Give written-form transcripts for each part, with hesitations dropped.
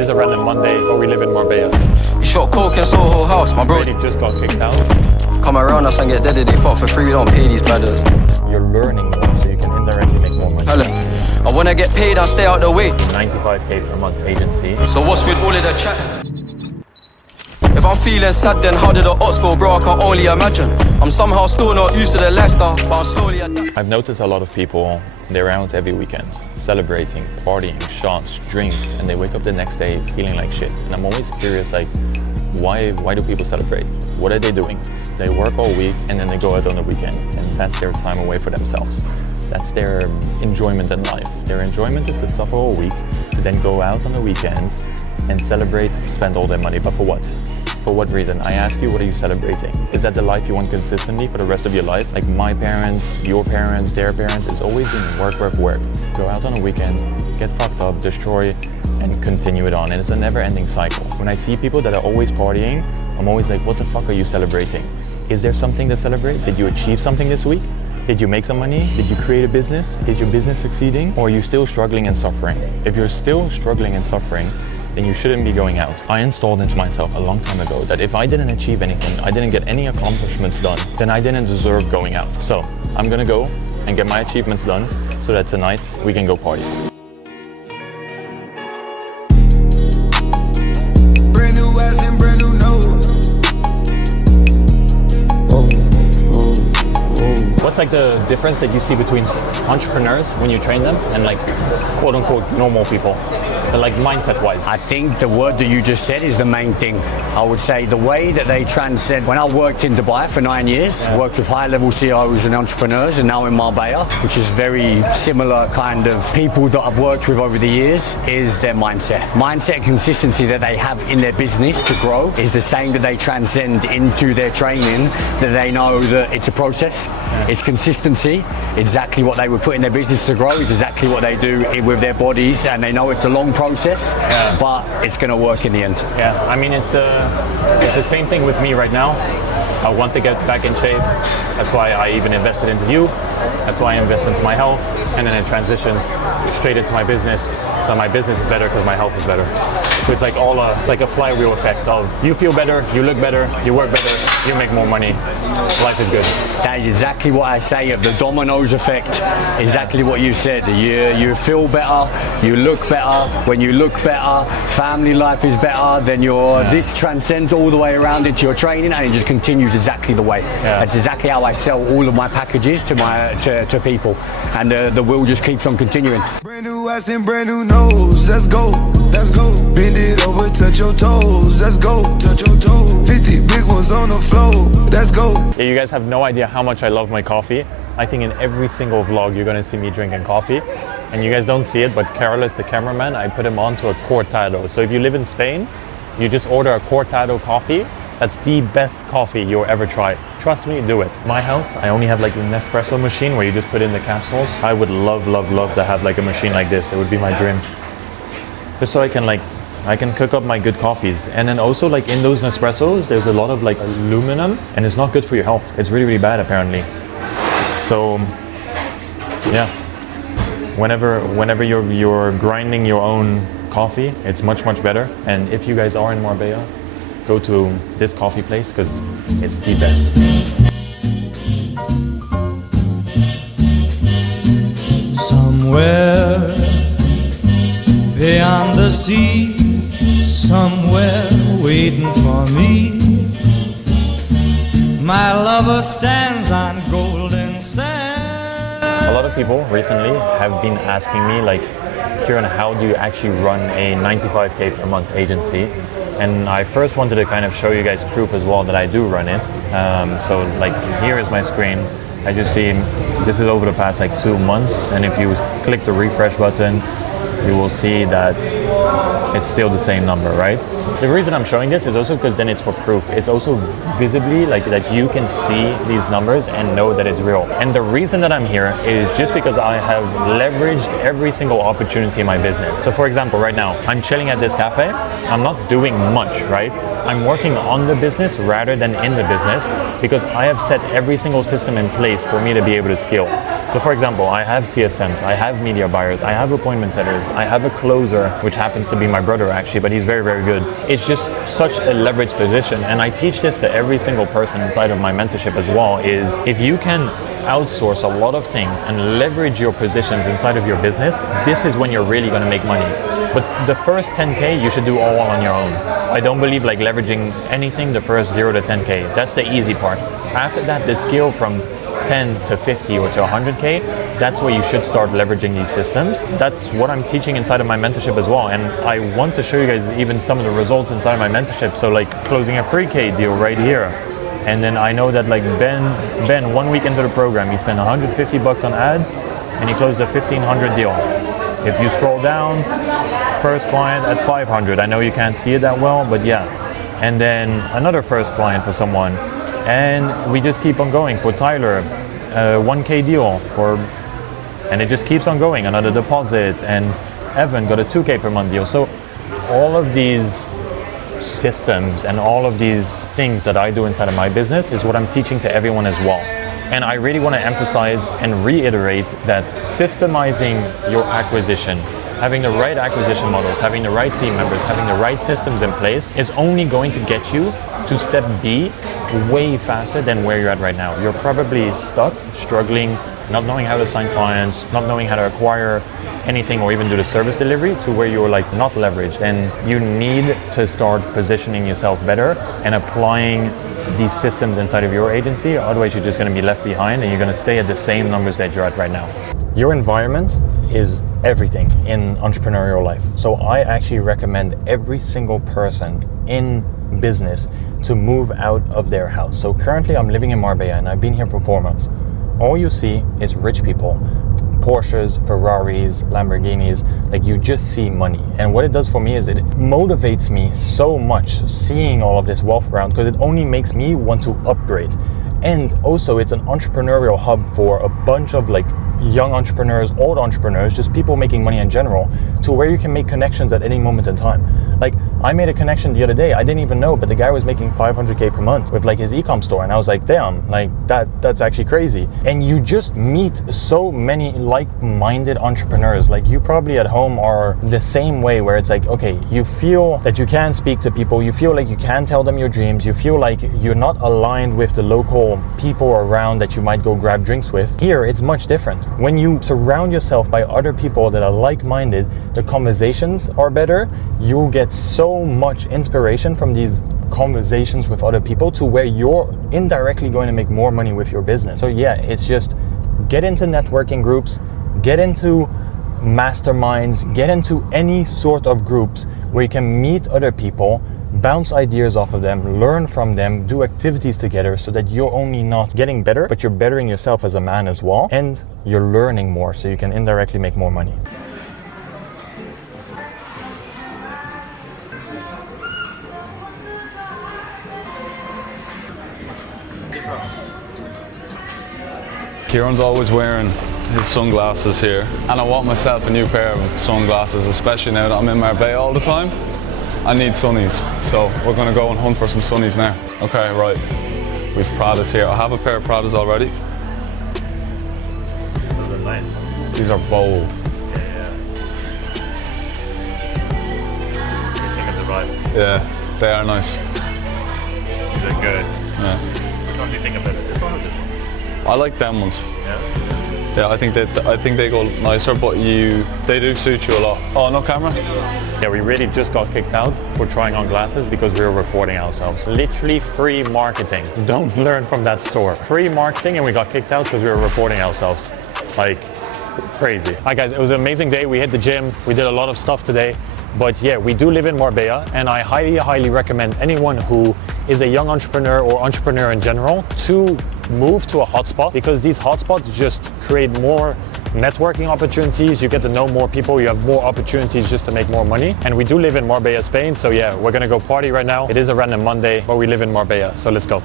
It is a random Monday, but we live in Marbella. You shot coke in Soho House, my bro. Really just got kicked out. Come around us and get dead, they fuck for free, we don't pay these brothers. You're learning more, so you can indirectly make more money. I wanna get paid and stay out the way. 95k per month agency. So what's with all of the chatting? If I'm feeling sad, then how did the odds feel, bro? I can only imagine. I'm somehow still not used to the lifestyle, but I'm slowly adapting. I've noticed a lot of people, they're out every weekend, celebrating, partying, shots, drinks, and they wake up the next day feeling like shit. And I'm always curious, like, why do people celebrate? What are they doing? They work all week and then they go out on the weekend, and that's their time away for themselves. That's their enjoyment in life. Their enjoyment is to suffer all week, to then go out on the weekend and celebrate, spend all their money. But for what? For what reason? I ask you, what are you celebrating? Is that the life you want consistently for the rest of your life? Like my parents, your parents, their parents, it's always been work, work, work. Go out on a weekend, get fucked up, destroy, and continue it on. And it's a never-ending cycle. When I see people that are always partying, I'm always like, what the fuck are you celebrating? Is there something to celebrate? Did you achieve something this week? Did you make some money? Did you create a business? Is your business succeeding? Or are you still struggling and suffering? If you're still struggling and suffering, then you shouldn't be going out. I installed into myself a long time ago that if I didn't achieve anything, I didn't get any accomplishments done, then I didn't deserve going out. So I'm gonna go and get my achievements done so that tonight we can go party. Brand new ass and brand new nose. What's like the difference that you see between entrepreneurs when you train them and like quote unquote normal people? But like mindset wise. I think the word that you just said is the main thing. I would say the way that they transcend. When I worked in Dubai for 9 years, worked with high level CEOs and entrepreneurs, and now in Marbella, which is very similar kind of people that I've worked with over the years, is their mindset. Mindset and consistency that they have in their business to grow is the same that they transcend into their training, that they know that it's a process, it's consistency, exactly what they would put in their business to grow is exactly what they do with their bodies, and they know it's a long process, but it's going to work in the end. Yeah, I mean it's the same thing with me right now. I want to get back in shape. That's why I even invested into you. That's why I invest into my health, and then it transitions straight into my business. So my business is better because my health is better. So it's like it's like a flywheel effect of you feel better, you look better, you work better, you make more money. Life is good. That is exactly what I say of the dominoes effect. Exactly what you said. You feel better, you look better. When you look better, family life is better. Then this transcends all the way around into your training, and it just continues exactly the way. That's exactly how I sell all of my packages to people, and the wheel just keeps on continuing. Brand new ass and brand new nose. Let's go, let's go. Bend it over, touch your toes. Let's go, touch your toes. 50 big ones on the floor. Let's go. Yeah, you guys have no idea how much I love my coffee. I think in every single vlog you're gonna see me drinking coffee, and you guys don't see it, but Carlos, the cameraman, I put him on to a cortado. So if you live in Spain, you just order a cortado coffee. That's the best coffee you'll ever try. Trust me, do it. My house, I only have like an Nespresso machine where you just put in the capsules. I would love, love, love to have like a machine like this. It would be my dream. Just so I can cook up my good coffees. And then also like in those Nespressos, there's a lot of like aluminum, and it's not good for your health. It's really, really bad apparently. So yeah, whenever you're grinding your own coffee, it's much, much better. And if you guys are in Marbella, go to this coffee place because it's the best. Somewhere beyond the sea, somewhere waiting for me, my lover stands on golden sand. A lot of people recently have been asking me like, Kieran, how do you actually run a 95k per month agency? And I first wanted to kind of show you guys proof as well that I do run it. So like here is my screen. I just see this is over the past like 2 months, and if you click the refresh button, you will see that it's still the same number, right? The reason I'm showing this is also because then it's for proof. It's also visibly like that you can see these numbers and know that it's real. And the reason that I'm here is just because I have leveraged every single opportunity in my business. So for example, right now, I'm chilling at this cafe. I'm not doing much, right? I'm working on the business rather than in the business because I have set every single system in place for me to be able to scale. So for example, I have CSMs, I have media buyers, I have appointment setters, I have a closer, which happens to be my brother actually, but he's very, very good. It's just such a leveraged position. And I teach this to every single person inside of my mentorship as well, is if you can outsource a lot of things and leverage your positions inside of your business, this is when you're really going to make money. But the first 10K, you should do all on your own. I don't believe like leveraging anything the first 0 to 10K. That's the easy part. After that, the skill from 10 to 50 or to 100K, that's where you should start leveraging these systems. That's what I'm teaching inside of my mentorship as well. And I want to show you guys even some of the results inside of my mentorship. So like closing a 3K deal right here. And then I know that like Ben 1 week into the program, he spent 150 bucks on ads and he closed a 1,500 deal. If you scroll down, first client at 500. I know you can't see it that well, but yeah. And then another first client for someone. And we just keep on going. For Tyler, 1K deal and it just keeps on going, another deposit. And Evan got a 2K per month deal. So all of these systems and all of these things that I do inside of my business is what I'm teaching to everyone as well. And I really want to emphasize and reiterate that systemizing your acquisition, having the right acquisition models, having the right team members, having the right systems in place is only going to get you to step B way faster than where you're at right now. You're probably stuck, struggling, not knowing how to sign clients, not knowing how to acquire anything or even do the service delivery, to where you're like not leveraged. And you need to start positioning yourself better and applying these systems inside of your agency. Otherwise you're just going to be left behind and you're going to stay at the same numbers that you're at right now. Your environment is everything in entrepreneurial life. So I actually recommend every single person in business to move out of their house. So currently I'm living in Marbella and I've been here for 4 months. All you see is rich people, Porsches, Ferraris, Lamborghinis, like you just see money. And what it does for me is it motivates me so much seeing all of this wealth around, because it only makes me want to upgrade. And also it's an entrepreneurial hub for a bunch of like young entrepreneurs, old entrepreneurs, just people making money in general, to where you can make connections at any moment in time. Like I made a connection the other day, I didn't even know, but the guy was making 500K per month with like his e-com store. And I was like, damn, like that's actually crazy. And you just meet so many like-minded entrepreneurs. Like you probably at home are the same way, where it's like, okay, you feel that you can speak to people, you feel like you can tell them your dreams, you feel like you're not aligned with the local people around that you might go grab drinks with. Here, it's much different. When you surround yourself by other people that are like-minded, the conversations are better. You'll get so much inspiration from these conversations with other people, to where you're indirectly going to make more money with your business. So yeah, it's just get into networking groups, get into masterminds, get into any sort of groups where you can meet other people, bounce ideas off of them, learn from them, do activities together, so that you're only not getting better, but you're bettering yourself as a man as well, and you're learning more, so you can indirectly make more money. Kieran's always wearing his sunglasses here, and I want myself a new pair of sunglasses, especially now that I'm in Marbella all the time. I need sunnies, so we're going to go and hunt for some sunnies now. Okay, right, we've Pradas here. I have a pair of Pradas already. Those are nice. These are bold. Yeah. What do you think of the vibe? Yeah, they are nice. They're good. Yeah. Which one do you think of better, this one or this one? I like them ones. Yeah. Yeah, I think they go nicer, but they do suit you a lot. Oh, no camera? Yeah, we really just got kicked out for trying on glasses because we were recording ourselves. Literally free marketing. Don't learn from that store. Free marketing, and we got kicked out because we were recording ourselves. Like, crazy. Hi guys, it was an amazing day. We hit the gym. We did a lot of stuff today. But yeah, we do live in Marbella, and I highly recommend anyone who is a young entrepreneur or entrepreneur in general to move to a hotspot, because these hotspots just create more networking opportunities. You get to know more people, you have more opportunities just to make more money. And we do live in Marbella, Spain, so yeah, we're gonna go party right now. It is a random Monday, but we live in Marbella, so let's go.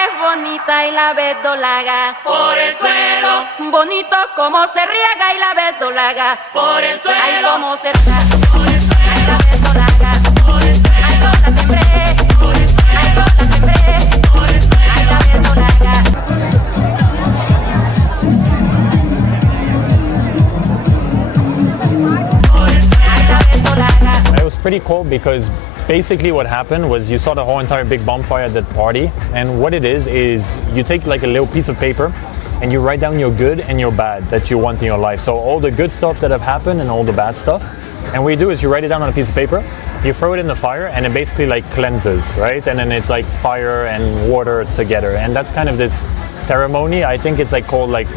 Es bonita y la verdolaga por el suelo. Bonito como se riega y la verdolaga por el suelo. Ay, como se riega por el suelo. Ay, la verdolaga por el suelo. Ay, rota siempre. Ay, rota siempre por el suelo. Ay, la verdolaga. pretty cool because basically what happened was you saw the whole entire big bonfire at that party, and what it is you take like a little piece of paper and you write down your good and your bad that you want in your life. So all the good stuff that have happened and all the bad stuff. And what you do is you write it down on a piece of paper, you throw it in the fire, and it basically like cleanses, right? And then it's like fire and water together. And that's kind of this ceremony. I think it's like called like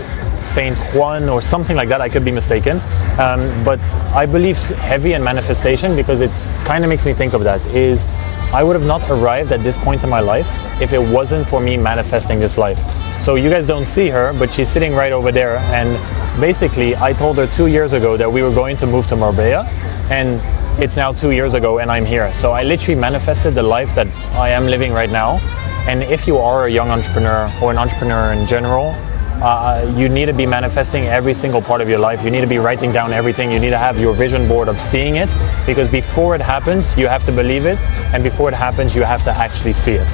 Saint Juan or something like that. I could be mistaken. But I believe heavy in manifestation because it kind of makes me think of that is I would have not arrived at this point in my life if it wasn't for me manifesting this life. So you guys don't see her, but she's sitting right over there. And basically I told her 2 years ago that we were going to move to Marbella, and it's now 2 years ago and I'm here. So I literally manifested the life that I am living right now. And if you are a young entrepreneur or an entrepreneur in general, you need to be manifesting every single part of your life. You need to be writing down everything. You need to have your vision board of seeing it, because before it happens, you have to believe it. And before it happens, you have to actually see it.